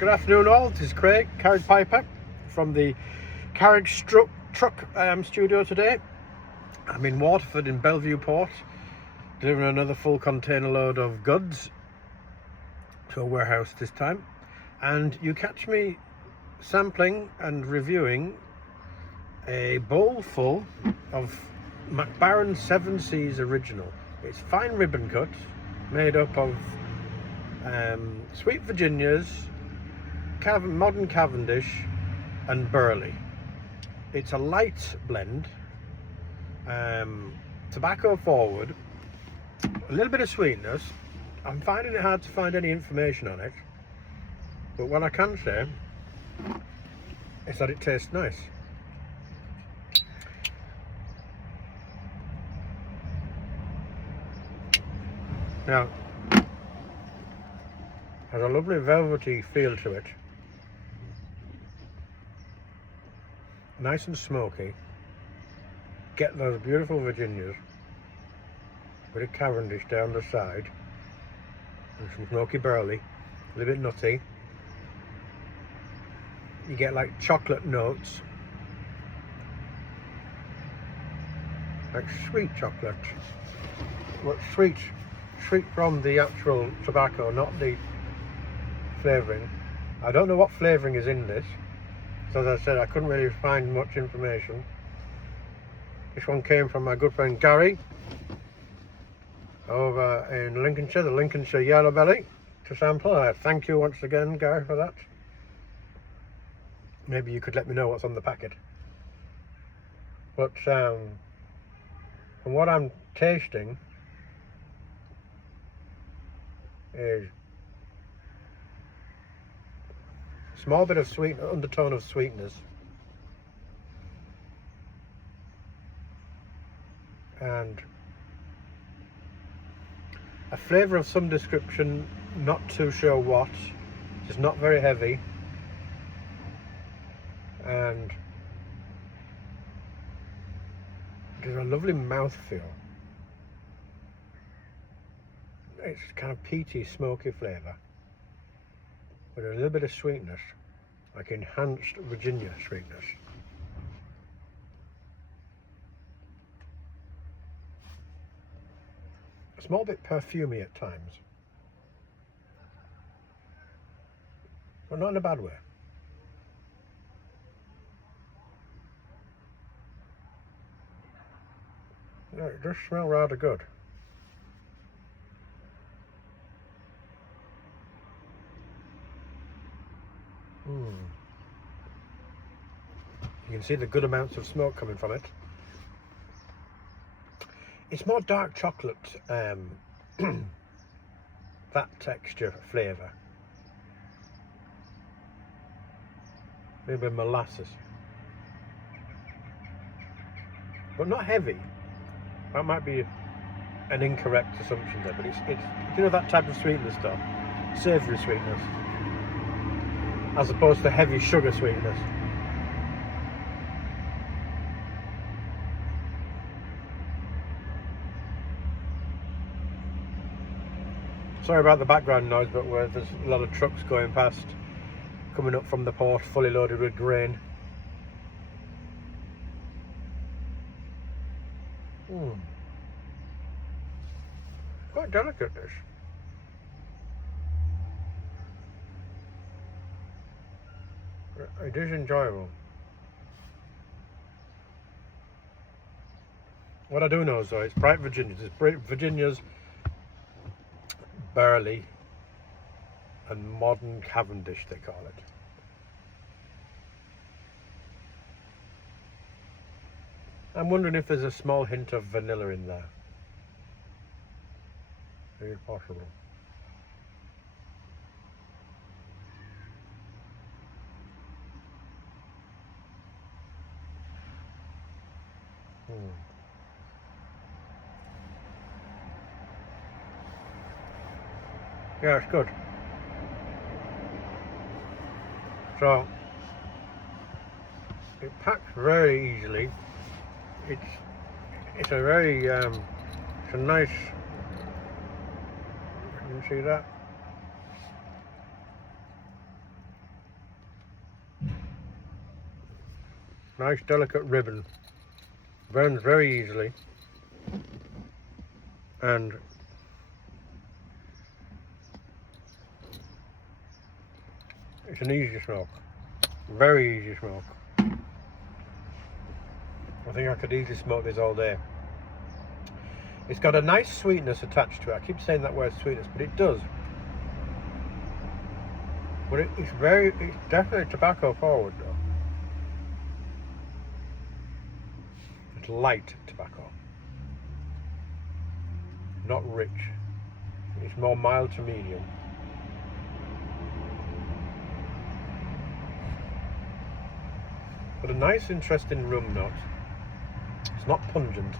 Good afternoon all, this is Craig, Carriage Piper from the Carriage Truck studio today. I'm in Waterford in Bellevue Port, delivering another full container load of goods to a warehouse this time. And you catch me sampling and reviewing a bowl full of Mac Baren 7 Seas Original. It's fine ribbon cut, made up of sweet Virginias, modern Cavendish and Burley. It's a light blend, tobacco forward, a little bit of sweetness. I'm finding it hard to find any information on it, but what I can say is that it tastes nice. Now, has a lovely velvety feel to it. Nice and smoky. Get those beautiful Virginias. Bit of Cavendish down the side. And some smoky Burley. A little bit nutty. You get like chocolate notes. Like sweet chocolate. But sweet from the actual tobacco, not the flavouring. I don't know what flavouring is in this. So as I said, I couldn't really find much information. This one came from my good friend Gary over in Lincolnshire, the Lincolnshire Yellow Belly, to sample. I thank you once again, Gary, for that. Maybe you could let me know what's on the packet. But from what I'm tasting is small bit of sweet undertone of sweetness, and a flavour of some description, not too sure what. It's not very heavy, and there's a lovely mouthfeel. It's kind of peaty, smoky flavour with a little bit of sweetness, like enhanced Virginia sweetness. A small bit perfumey at times, but not in a bad way. No, it does smell rather good. You can see the good amounts of smoke coming from it. It's more dark chocolate, that texture, flavour. Maybe molasses. But not heavy. That might be an incorrect assumption there, but it's you know, that type of sweetness though. Savoury sweetness. As opposed to heavy sugar sweetness. Sorry about the background noise, but there's a lot of trucks going past, coming up from the port, fully loaded with grain. Quite delicate, this. It is enjoyable. What I do know though, it's bright Virginias. It's bright Virginias, Burley and modern Cavendish, they call it. I'm wondering if there's a small hint of vanilla in there. Very possible. Yeah, it's good. So it packs very easily. It's a very it's a nice. Can you see that? Nice delicate ribbon. Burns very easily. And it's an easy smoke. Very easy smoke. I think I could easily smoke this all day. It's got a nice sweetness attached to it. I keep saying that word sweetness, but it does. But it's definitely tobacco forward though. It's light tobacco. Not rich. It's more mild to medium. But a nice interesting rum note. It's not pungent.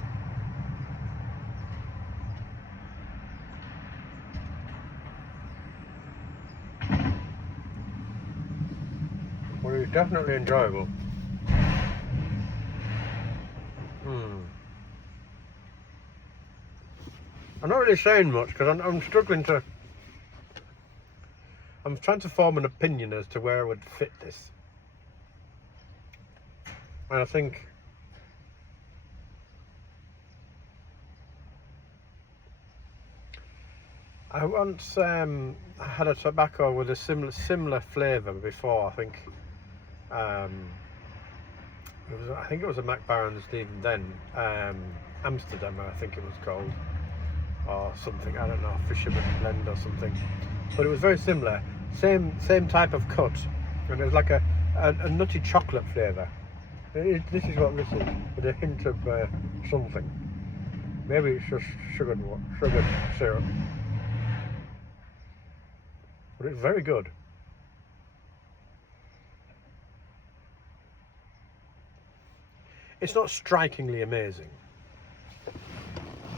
But it's definitely enjoyable. I'm not really saying much because I'm struggling to... I'm trying to form an opinion as to where I would fit this. And I think... I once had a tobacco with a similar flavour before. I think I think it was a Mac Baren even then, Amsterdam I think it was called, or something, I don't know, Fisherman Blend or something. But it was very similar, same type of cut, and it was like a nutty chocolate flavour. This is what this is, with a hint of something. Maybe it's just sugared syrup. But it's very good. It's not strikingly amazing.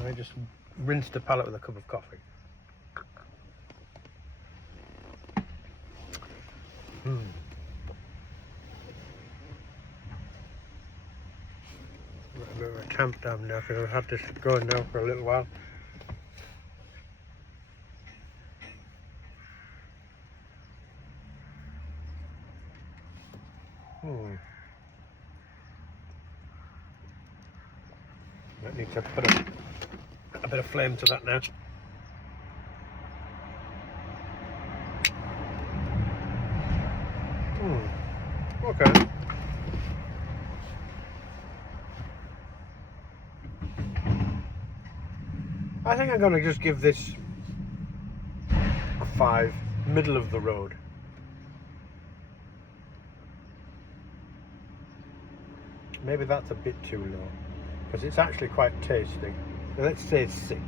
I just rinsed the palate with a cup of coffee. A bit of a tamp down now because I've had this going now for a little while. I need to put a bit of flame to that now. Okay. I think I'm going to just give this a 5, middle of the road. Maybe that's a bit too low, because it's actually quite tasty. So let's say 6.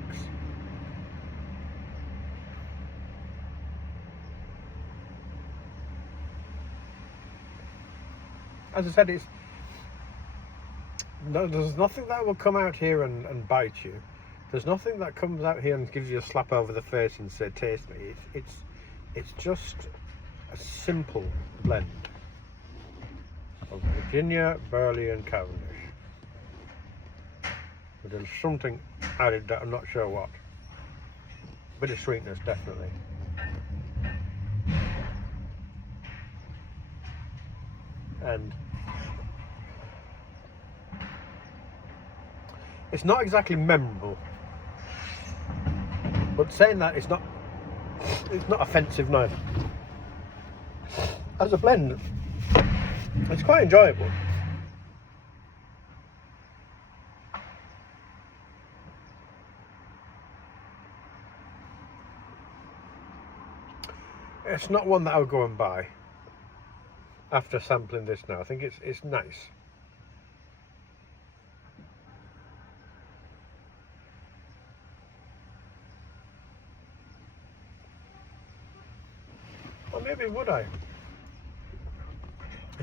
As I said, there's nothing that will come out here and bite you. There's nothing that comes out here and gives you a slap over the face and say, taste me. It's just a simple blend of Virginia, Burley and Cavendish. But there's something added that I'm not sure what. A bit of sweetness, definitely. And it's not exactly memorable. But saying that, it's not offensive neither. As a blend, it's quite enjoyable. It's not one that I would go and buy after sampling this now. I think it's nice. Or maybe would I?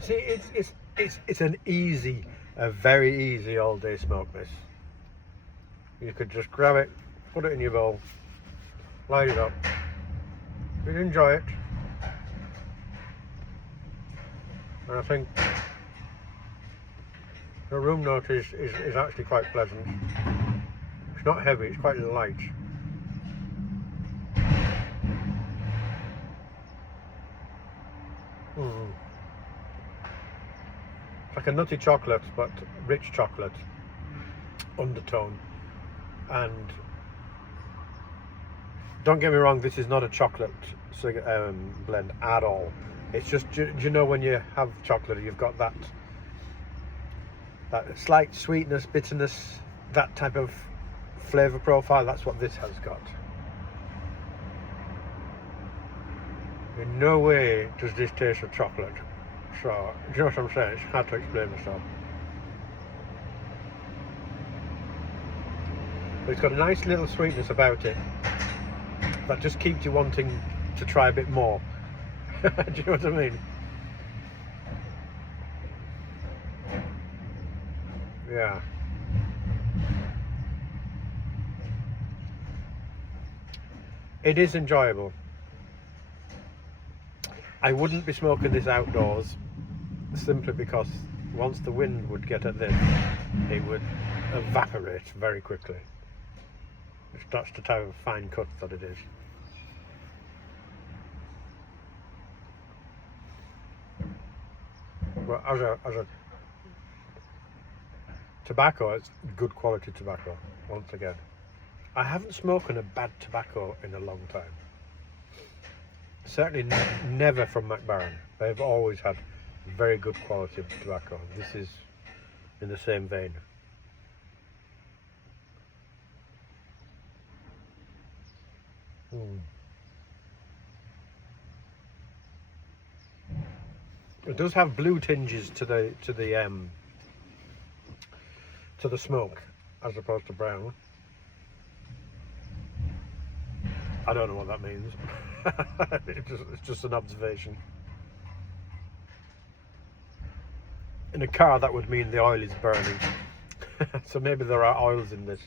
See, it's an easy, a very easy all day smoke this. You could just grab it, put it in your bowl, light it up. You'd enjoy it. And I think the rum note is actually quite pleasant. It's not heavy, it's quite light. like a nutty chocolate, but rich chocolate undertone. And don't get me wrong, this is not a chocolate blend at all. It's just, do you know when you have chocolate, you've got that slight sweetness, bitterness, that type of flavour profile? That's what this has got. In no way does this taste of chocolate. So, do you know what I'm saying? It's hard to explain myself. But it's got a nice little sweetness about it that just keeps you wanting to try a bit more. Do you know what I mean? Yeah. It is enjoyable. I wouldn't be smoking this outdoors simply because once the wind would get at this, it would evaporate very quickly. That's the type of fine cut that it is. But as a tobacco, it's good quality tobacco, once again. I haven't smoked a bad tobacco in a long time. Certainly never from Mac Baren. They've always had very good quality tobacco. This is in the same vein. It does have blue tinges to the smoke, as opposed to brown. I don't know what that means. It's just an observation. In a car, that would mean the oil is burning. So maybe there are oils in this.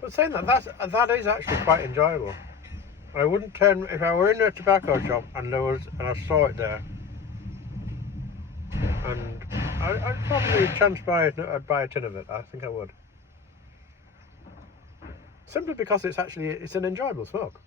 But saying that is actually quite enjoyable. I wouldn't turn if I were in a tobacco shop and I saw it there, and I'd probably chance I'd buy a tin of it. I think I would, simply because it's an enjoyable smoke.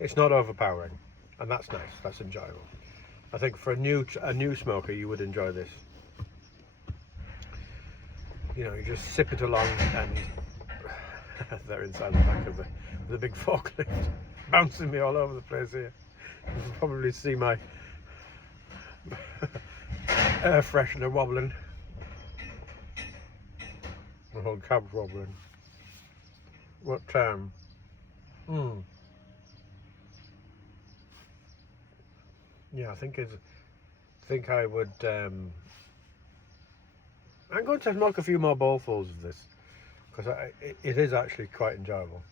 It's not overpowering, and that's nice. That's enjoyable. I think for a new smoker, you would enjoy this. You know, you just sip it along, and they're inside the back of the big forklift, bouncing me all over the place here. You can probably see my air freshener wobbling. The whole cab's wobbling. What time? Yeah, I think I would. I'm going to smoke a few more bowlfuls of this because it is actually quite enjoyable.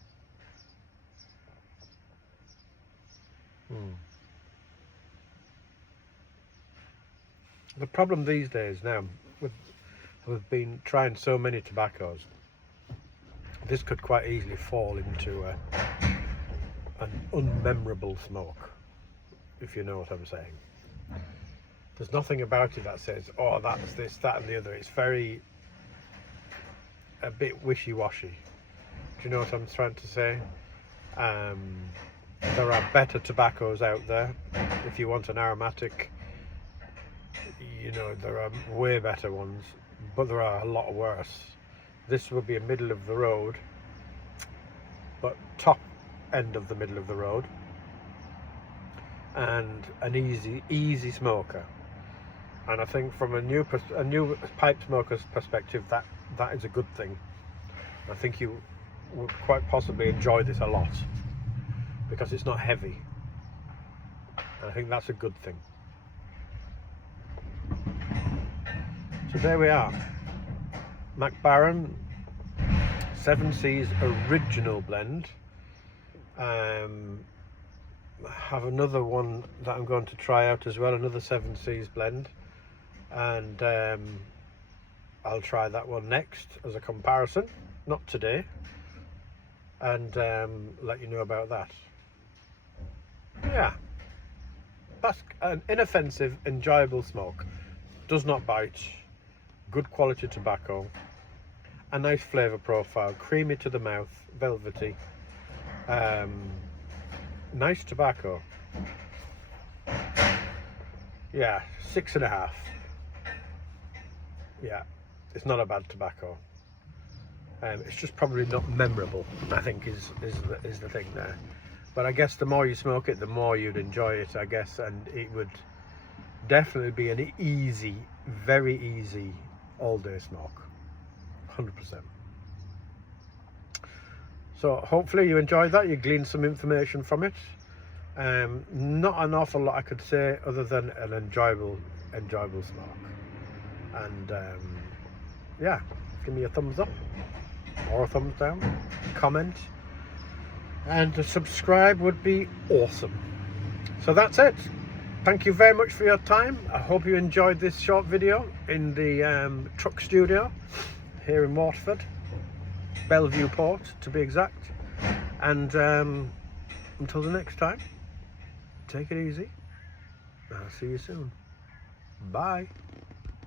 The problem these days now, we've been trying so many tobaccos, this could quite easily fall into an unmemorable smoke, if you know what I'm saying. There's nothing about it that says, oh, that's this, that and the other. It's a bit wishy-washy. Do you know what I'm trying to say? There are better tobaccos out there. If you want an aromatic, you know, there are way better ones, but there are a lot worse. This will be a middle of the road, but top end of the middle of the road, and an easy smoker. And I think from a new pipe smoker's perspective, that is a good thing. I think you would quite possibly enjoy this a lot because it's not heavy. And I think that's a good thing. So there we are. Mac Baren 7C's original blend. Have another one that I'm going to try out as well, another 7C's blend, and I'll try that one next as a comparison, not today, and let you know about that. Yeah. yeah, that's an inoffensive, enjoyable smoke. Does not bite. Good quality tobacco. A nice flavour profile. Creamy to the mouth. Velvety. Nice tobacco. Yeah, 6.5. Yeah, it's not a bad tobacco. It's just probably not memorable, I think, is the thing there. But I guess the more you smoke it, the more you'd enjoy it, I guess, and it would definitely be an easy, very easy all-day smoke, 100%. So hopefully you enjoyed that, you gleaned some information from it. Not an awful lot I could say other than an enjoyable smoke. And yeah, give me a thumbs up or a thumbs down, comment, and to subscribe would be awesome. So that's it. Thank you very much for your time. I hope you enjoyed this short video in the truck studio here in Waterford, Bellevue Port to be exact. And until the next time, take it easy. I'll see you soon. Bye.